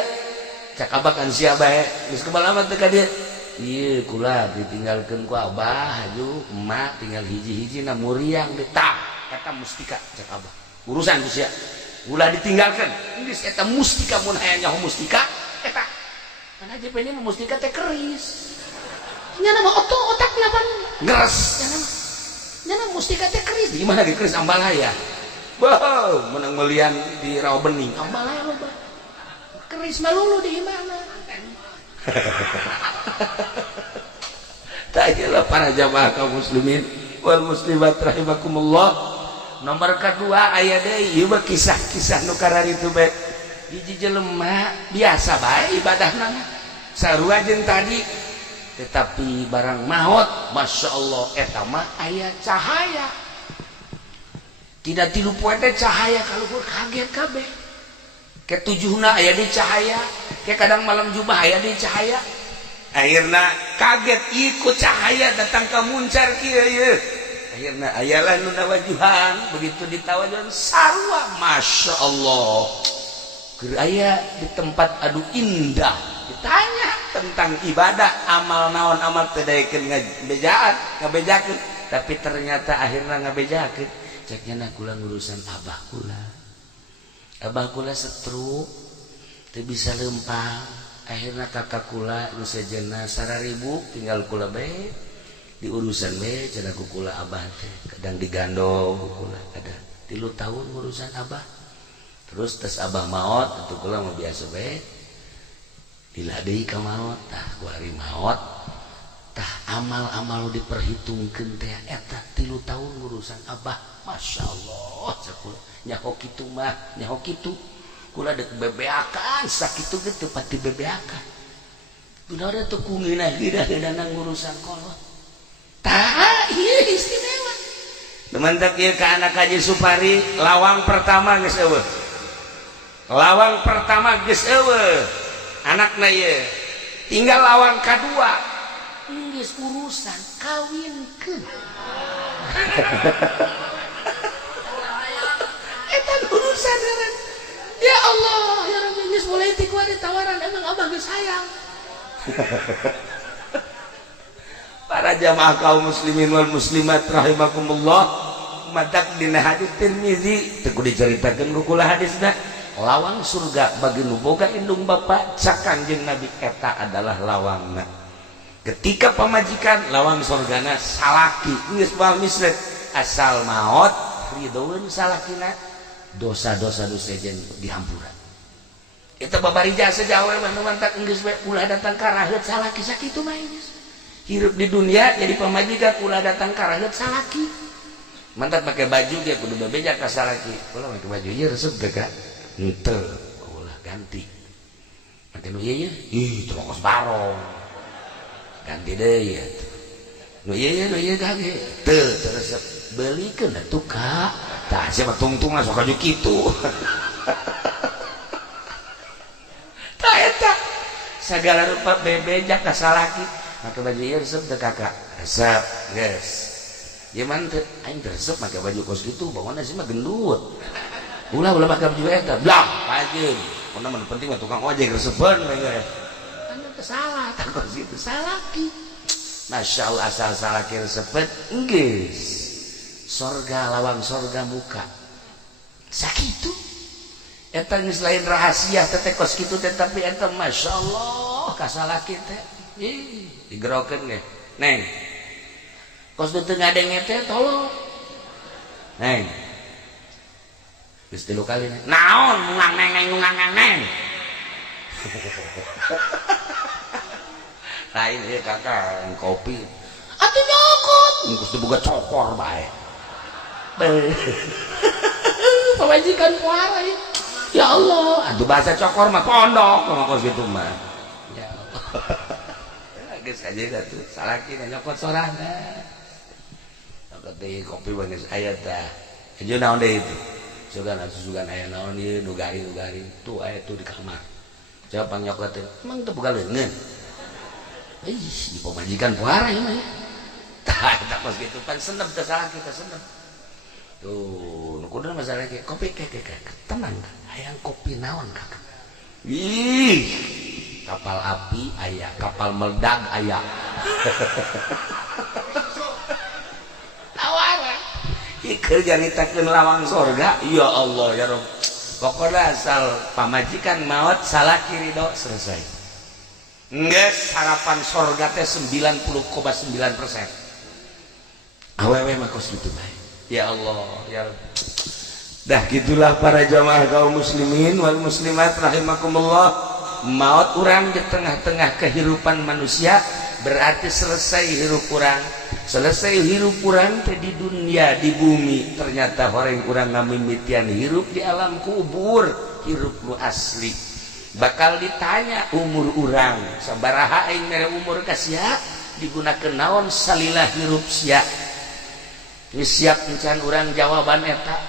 cak abah kan si abah ya geus kebalamat teh ka dieu ieu kula ditinggalkeun ku abah haju emak tinggal hiji-hiji na muriang detak eta mustika cak abah urusan ku sia ulah ditinggalkeun geus eta mustika mun aya nyaho mustika eta kan aja pengen mustika teh keris nya nama otak lapan ngeres nya nama mustika teh keris di mana ge keris ambalaya wow menang melian di rawa bening ambalaya loba keris malulu di mana tayalah para jamaah kaum muslimin wal muslimat rahimakumullah nomor kedua aya deui ieu mah kisah-kisah nu kararitu bae hiji jelema biasa bae ibadahna sarua jeung tadi tetapi barang maut Masya Allah eta mah aya cahaya tidak tilu poe teh cahaya kalau kaget kabeh ke tujuhna aya di cahaya ke kadang malam Jumat aya di cahaya akhirna kaget ikut cahaya datang ke muncar kieu ye akhirna ayalah nu nawajuhan begitu ditawajuhan sarua Masya Allah keur aya di tempat adu indah ditanya tentang ibadah amal naon amal teh daekeun ngabejakeun tapi ternyata akhirna ngabejakeun ceknya kula ngurusan abah kula setruk teu bisa lempang akhirna kakak kula nu sejenna 1.000 tinggal kula bae diurusan bae cenah ku kula abah teh kadang digandong ku kula kadang 3 tahun ngurusan abah terus tes abah maot atuh kula mah biasa bae diladei ka maot tah ku hari maot tah amal-amal diperhitungkeun teh eta 3 tahun ngurusan abah Masya Allah cakula nyaho kitu mah nyaho kitu kula dek bebeakan sakitu ge teu pati bebeakan kunaon atuh kungeunah hidah-hidahna ngurusan kolot tah ieu istimewa dementak ieu ka anak Haji Supari lawang pertama geus eueuh lawang pertama geus eueuh anakna ye tinggal lawang kedua geus urusan kawinkeun eta urusan kan ya Allah ya Rabbi geus mulai ti ku ditawaran emang abah geus sayang para jamaah kaum muslimin wal muslimat rahimakumullah madak dina hadis Tirmizi teu diceritakeun ku kula hadisna lawang surga bagi nu boga indung bapa cak Kanjeng Nabi eta adalah lawangna ketika pamajikan lawang surgana salaki geus bae mislet asal maot ridhoeun salakina dosa-dosa nu sejen dihampuran eta babarija sejawa mah nu mantak geus bae ulah datang ka raheut salaki sakitu mah geus hirup di dunia jadi pamajikan ulah datang ka raheut salaki mantak make baju dia kudu bebeja ka salaki ulah make baju ieu resep teh ka henteu ulah ganti nanti nu ieu ih teu ongkos barong ganti deui atuh nu ieu gage teu resep beulikeun atuh ka tah sia mah tungtungna sok aju kitu tah eta sagala rupa bebeja ka salaki make baju ieu resep teu kakak resep geus ieu mah teu aing teu resep make baju kos kitu bawana sih mah gendut ulah pakai baju eta blah pajeun mun mah penting mah tukang ojek resepan we ge kan teu salah takos itu salaki Masya Allah asal salaki resepet geus surga lawang surga muka sakitu eta geus lain rahasia teh kos kitu teh tapi eta Masya Allah ka salaki teh ih digerokeun ge neng kos teu ngadenge teh tolong neng geus 3 kali naon ngungang neng lain ieu kakak kopi atuh nyokot geus teu boga cokor bae pamajikan puara ya Allah atuh bahasa cokor mah pondok mah kos kitu mah ya Allah geus aja atuh salaki nyokot sorana nyokot deui kopi geus aya tah ajeun naon deui itu sugan aya naon ieu nu garing tuh aya tuh di kamar coba pangnyokot teh emang teu boga leungeun ih di pamajikan puara ieu mah tak pas gitu pan senep salah kita senep tuh nu kudu masalah kayak kopi kayak tenang hayang kopi naon kakak ih kapal api aya kapal meledak aya lawan ikeu janitakeun lawang sorga ya Allah ya Rabb pokoknya asal pamajikan maot salah kiri do selesai nges harapan sorga teh 90,9%. Awewe mah kos gitu bae. Ya Allah, ya dah gitulah para jamaah kaum muslimin wal muslimat rahimakumullah. Maut urang di tengah-tengah kehidupan manusia berarti selesai hirup urang. Selesai hirup urang teh di dunia di bumi ternyata horeng urang ngamimitian hirup di alam kubur, hirup nu asli. Bakal ditanya umur urang sabaraha aing mere umur ka sia digunakeun naon salila hirup sia geus siap encan urang jawaban eta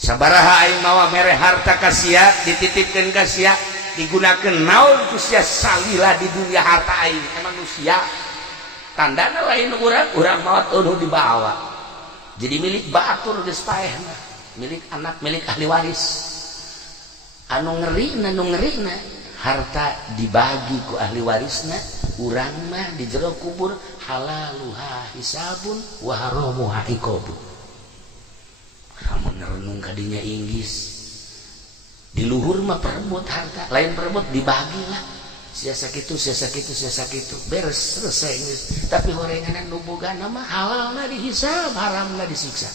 sabaraha aing mawa mere harta ka sia dititipkeun ka sia digunakeun naon ku sia salila di dunia harta aing emang nu sia tandana lain urang maot eueuh dibawa jadi milik batur geus paehna milik anak milik ahli waris anu ngerina harta dibagi ku ahli warisna urang mah di jero kubur halaluha hisabun wa haramuha iqabun lamun renung kadinya inggis di luhur mah perebut harta lain perebut dibagi lah sia sakitu beres selesai geus tapi horenganan nu bogana mah halalna dihisab haramna disiksa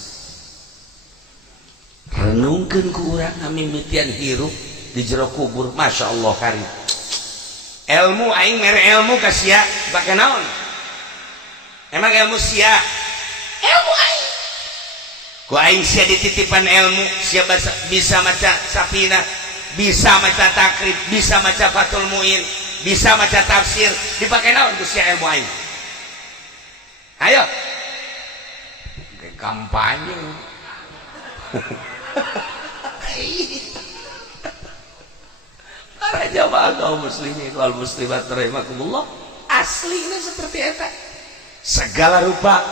renungkeun ku urang ngamimitian hirup di jero kubur masya Allah kari ilmu aing mere ilmu ka sia bake naon emang ilmu sia ilmu aing ku aing sia dititipan ilmu sia bisa maca Safinah bisa maca takrib bisa maca Fathul Muin bisa maca tafsir dipake naon ku sia ilmu aing ayo kampanye para jamaah kaum muslimin wal muslimat rahimakumullah aslinya seperti eta segala rupa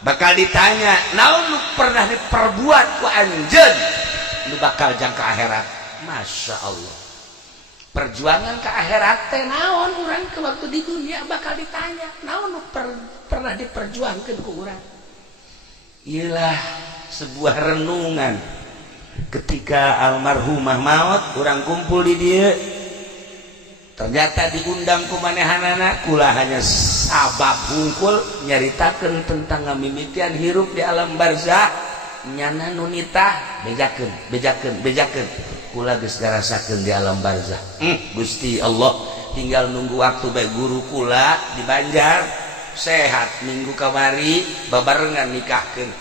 bakal ditanya naon nu pernah diperbuat ku anjeun nu bakal jang ka akhirat masya Allah perjuangan ke akhirat teh naon urang ke waktu di dunia bakal ditanya naon nu pernah diperjuangkeun ku urang ialah sebuah renungan ketika almarhumah maut orang kumpul di dia ternyata diundang ku manehanana kula hanya sabab hungkul nyaritakeun tentang ngamimitian hirup di alam barzah nyana nunita bejakeun kula geus ngarasakeun di alam barzah Gusti Allah tinggal nunggu waktu bae guru kula di Banjar sehat minggu kamari babarengan nikahkeun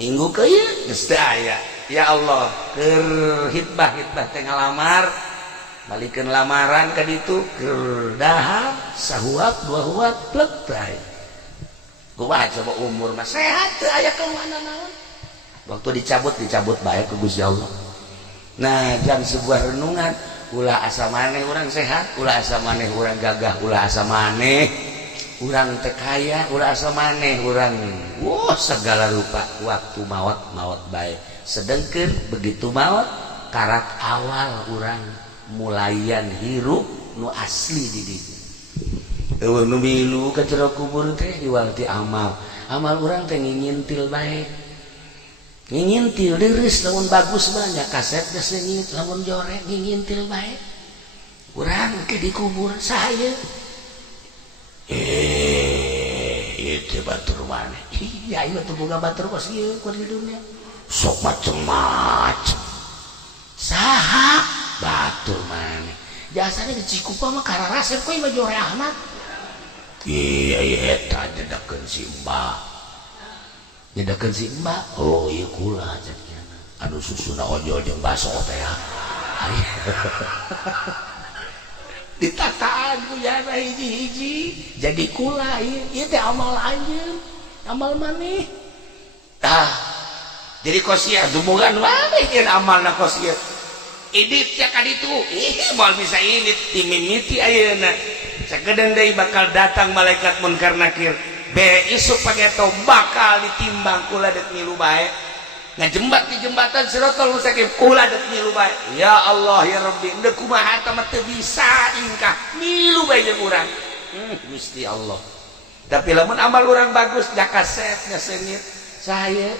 minggu ke ieu geus teu aya ya Allah keur hitbah teh ngalamar balikeun lamaran ka ditu keur dahar sahuap dua huap plek teh kumaha coba umur mah sehat teu aya keluanan naon waktu dicabut bae ku Gusti Allah nah jam sebuah renungan ulah asa maneh urang sehat ulah asa maneh urang gagah ulah asa maneh urang teu kaya ulah asa maneh urang segala rupa waktu maot bae sedengkeun begitu maut karak awal urang mulayan hirup nu asli di dieu eueuh nu milu ka jero kubur teh diwalti amal urang teh ngingintil bae ngingintil diris lamun bagus banyak kaset geus leungit lamun jorek ngingintil bae urang ke di kubur saya itu batur maneh iya ieu teh boga batur kos ieu ku di dunia sok macem-macem saha batur maneh jasana di Cikupa mah kararasep we baju reahna iya eta nyedakeun si Mbah oh ieu kula jadinya anu susuna ojol jeung baso teh ditataan ku jana hiji-hiji jadi kula ieu teh amal anjeun amal maneh jadi kosia dumungan wae jeung amalna kosia iditnya kan itu mau bisa ini timimiti ayeuna sakedeung deui bakal datang malaikat munkar nakir be isuk pageto bakal ditimbang kula dek ngilu bae ngajembat di jembatan Siratal Mustaqim kula dek ngilu bae ya Allah ya Rabbi deuk kumaha teh mah teu bisa ingkah ngilu bae jeung urang Gusti Allah tapi lamun amal urang bagus da kaset nya seungit saya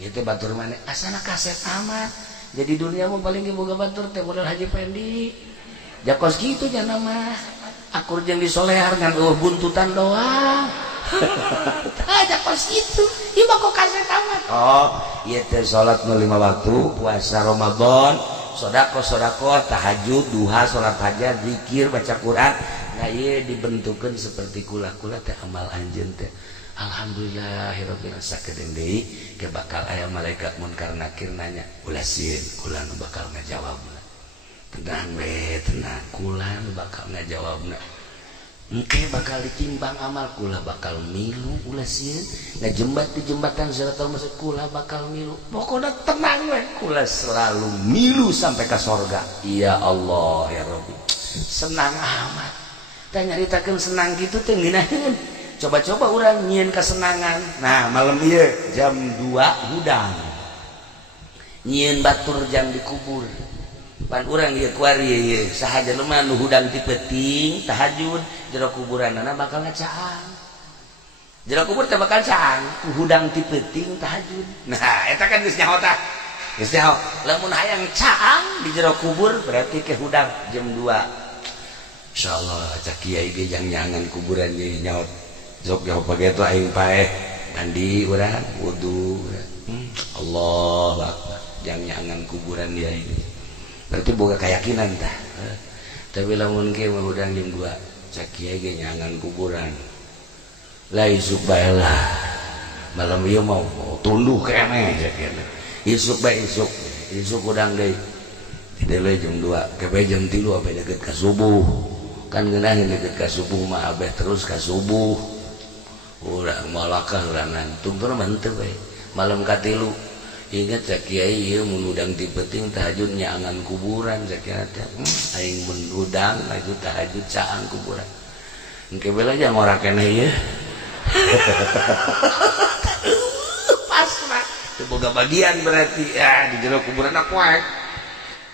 ieu teh batur maneh asana kaset amat jadi dunia mah paling boga batur teh modal Haji Pendi jakos kitu nya mah akur jeung disolehar ngan buntutan doang jakos kitu ieu mah kok kaset amat oh ieu teh salat nu 5 waktu puasa Ramadan sedekah tahajud duha salat hajat zikir baca Quran nah ieu dibentukeun seperti kula-kula teh amal anjeun teh alhamdulillahirabbil sakedeung deui ke bakal aya malaikat munkar nakir nanya ulah sieun kula nu bakal ngajawabna tenang we tenang kula nu bakal ngajawabna engke bakal ditimbang amal kula bakal milu ulah sieun ngajembat di jembatan Siratal Mustaqim kula bakal milu pokona tenang we kula selalu milu sampai ka sorga ya Allah ya Rabbi senang amat teh nyaritakeun senang kitu teh ngeunaheun coba-coba orang nyieun kesenangan nah malam ieu jam 2 hudang nyieun batur jam dikubur pan urang ieu kuari ieu saha jelema nu hudang ti peuting tahajud jero kuburanna bakal ngacaang jero kubur teh bakal caang ku hudang ti peuting tahajud nah eta kan geus nyaho tah geus nyaho lamun hayang caang di jero kubur berarti ke hudang jam 2 insyaallah cak kiai ge jangan kuburan ieu nyaho sok jauh pagi itu aing paeh mandi urang wudu Allah Akbar jangan kuburan dia ini berarti boga keyakinan tah tapi lamun ke mah udang jam 2 cak kiai ge nyangan kuburan lah isuk bae lah malam ieu mau tunduh keneh cak kieu isuk bae isuk udang deui dideuleu jam 2 kepe jam 3 abe deukeut ka subuh kan ngeunaheun deukeut ka subuh mah abeh terus ka subuh urang malakah urang ngantung terus manteu bae malam katilu ingat cak kiai ieu mun udang ti peuting tahajud nyaangan kuburan cak kiai teh aing mun udang itu tahajud caang kuburan engke bela jang ora keneh ieu pas mah teu boga bagian berarti di jero kuburanna poek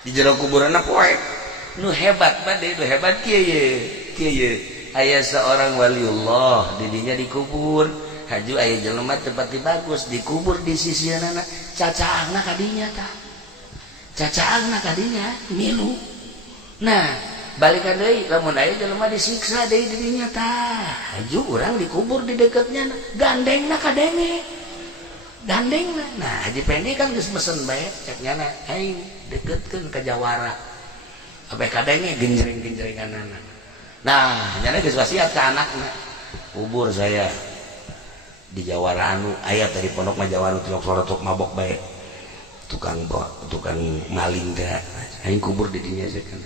di jero kuburanna poek nu hebat bade nu hebat kieu aya seorang waliullah didinya dikubur haju aya jelema tempatnya bagus dikubur di sisianana cacaangna kadinya tah cacaangna kadinya milu nah balikan deui lamun aya jelema disiksa deui didinya tah haju urang dikubur di deketnya gandengna kadenge gandengna nah Haji Pendi kan geus mesen bae cek nyana aing deketkeun ka jawara abe kadenge genjreng-genjrenganana nah nyana geus wasiat ka anakna kubur saya di Jawara anu aya tadi pondok mah Jawara tok sorotok mabok bae tukang maling teh aing kubur di dinya sakeun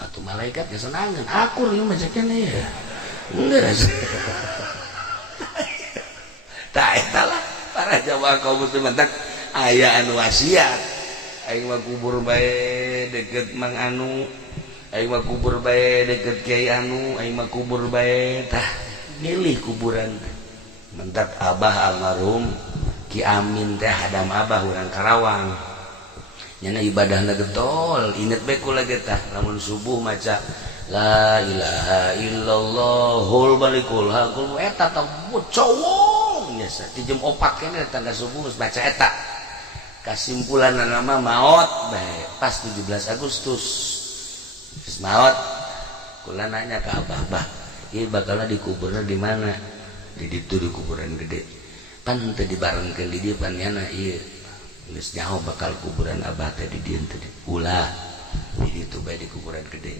atuh malaikat kesenangan akur ieu mah sakeun ya geus tah eta lah para jamaah kaum muslimin tak aya anu wasiat aing mah kubur bae deket Mang Anu aing mah kubur bae deket Kiai Anu aing mah kubur bae tah milih kuburan mentak abah almarhum Ki Amin teh hadam abah urang Karawang nyana ibadahna getol inget bae kula ge tah lamun subuh maca la ilaha illallahul malikul hakul eta tah cowong biasa di jam 4 keneh tangga subuh geus baca eta kasimpulanna nama maot bae pas 17 Agustus geus maot kula nanya ke abah bah ieu bakalna dikuburna di mana di ditu di kuburan gede pan teu dibarengkeun di dieu pan nyana ieu geus nyaho bakal kuburan abah teh di dieu teh ulah di ditu bae di kuburan gede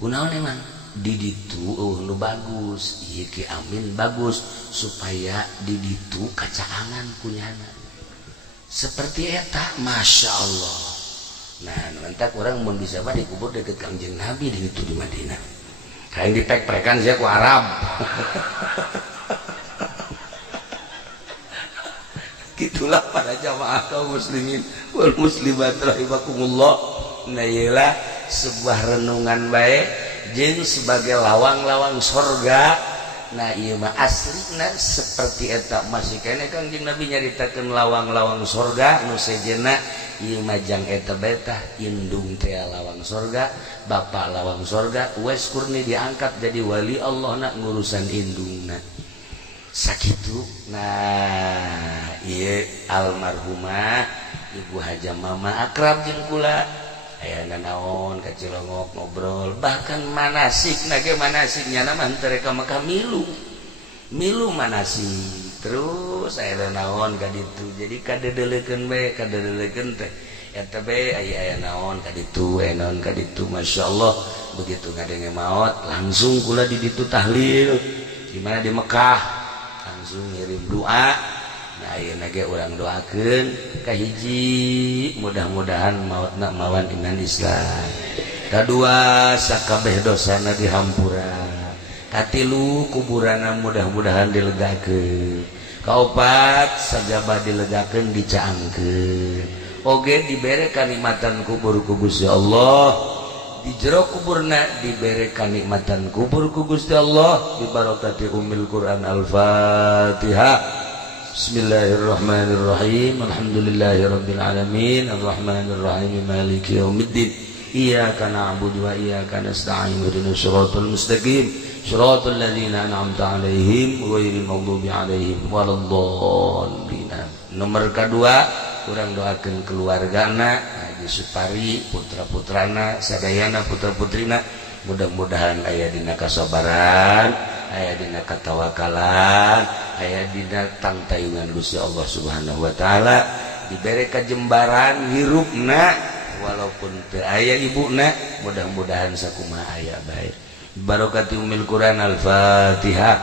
kunaon emang di ditu nu bagus ieu Ki Amin bagus supaya di ditu kacaangan kunyana seperti eta Masya Allah nah nanti orang mun bisa mah dikubur deket Kangjeng Nabi di ditu di Madinah kayak dipek-pekan saya ku Arab gitulah para jamaah kaum muslimin wal muslimat rahimakumullah nah iyalah sebuah renungan baik jeung sebagai lawang-lawang sorga. Nah ieu mah aslina seperti eta masih kene Kangjeng Nabi nyaritakeun lawang-lawang sorga nu sejenna ieu mah jang eta betah indung teh lawang sorga, bapak lawang sorga, Uwais Kurni diangkat jadi wali Allah nak ngurusan indungna. Sakitu. Nah ieu almarhumah Ibu Haja Mama akrab jeung kula. Aya naon ka Cilongok ngobrol, bahkan manasik ge manasiknya mah teu reka maka milu manasik. Terus aya naon ka ditu, jadi kadedelekeun bae kadedelekeun teh eta bae aya naon ka ditu aya naon ka ditu. Masyaallah begitu ngadenge maot langsung kula di ditu tahlil di mana di Mekah langsung ngirim doa. Nah ayeuna ge urang doakeun ka hiji mudah-mudahan maotna mawan iman Islam, kadua sakabeh dosana dihampura, katilu kuburanna mudah-mudahan dilegakeun, kaopat sajabah dilegakeun dicaangkeun, oge dibere kanikmatan kubur ku Gusti Allah, di jero kuburna dibere kanikmatan kubur ku Gusti Allah bi barokati Ummul Quran Al-Fatihah. Bismillahirrahmanirrahim. Alhamdulillahirabbil alamin arrahmanir rahim maliki yaumiddin iyyaka na'budu wa iyyaka nasta'in ihdinas siratal mustaqim siratal ladzina an'amta 'alaihim ghairil maghdubi 'alaihim waladdallin. Nomor kedua urang doakeun keluargana Haji Supari putra-putrana sadayana putra-putrina mudah-mudahan aya dina kasabaran, aya dina katawakalan, aya dina tangtayungan Gusti Allah Subhanahu wa taala, dibere kajembaran hirupna walaupun teu aya ibuna, mudah-mudahan sakumaha aya bae. Barokati Ummul Quran Al-Fatihah.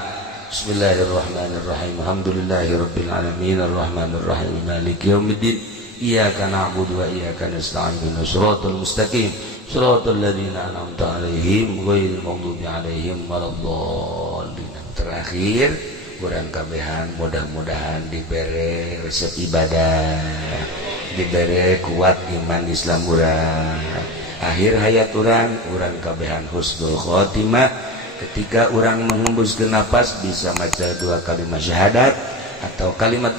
Bismillahirrahmanirrahim. Alhamdulillahirabbil alamin arrahmanir rahim maliki yaumiddin iyyaka na'budu wa iyyaka nasta'in ihdinas siratal mustaqim siratal ladzina an'amta 'alaihim ghairil maghdubi 'alaihim waladdallin. Terakhir urang kabehan mudah-mudahan dibere resep ibadah, dibere kuat iman Islam urang, akhir hayat urang kabehan husnul khotimah. Ketika urang menghembuskeun nafas bisa maca 2 kalimat syahadat atau kalimat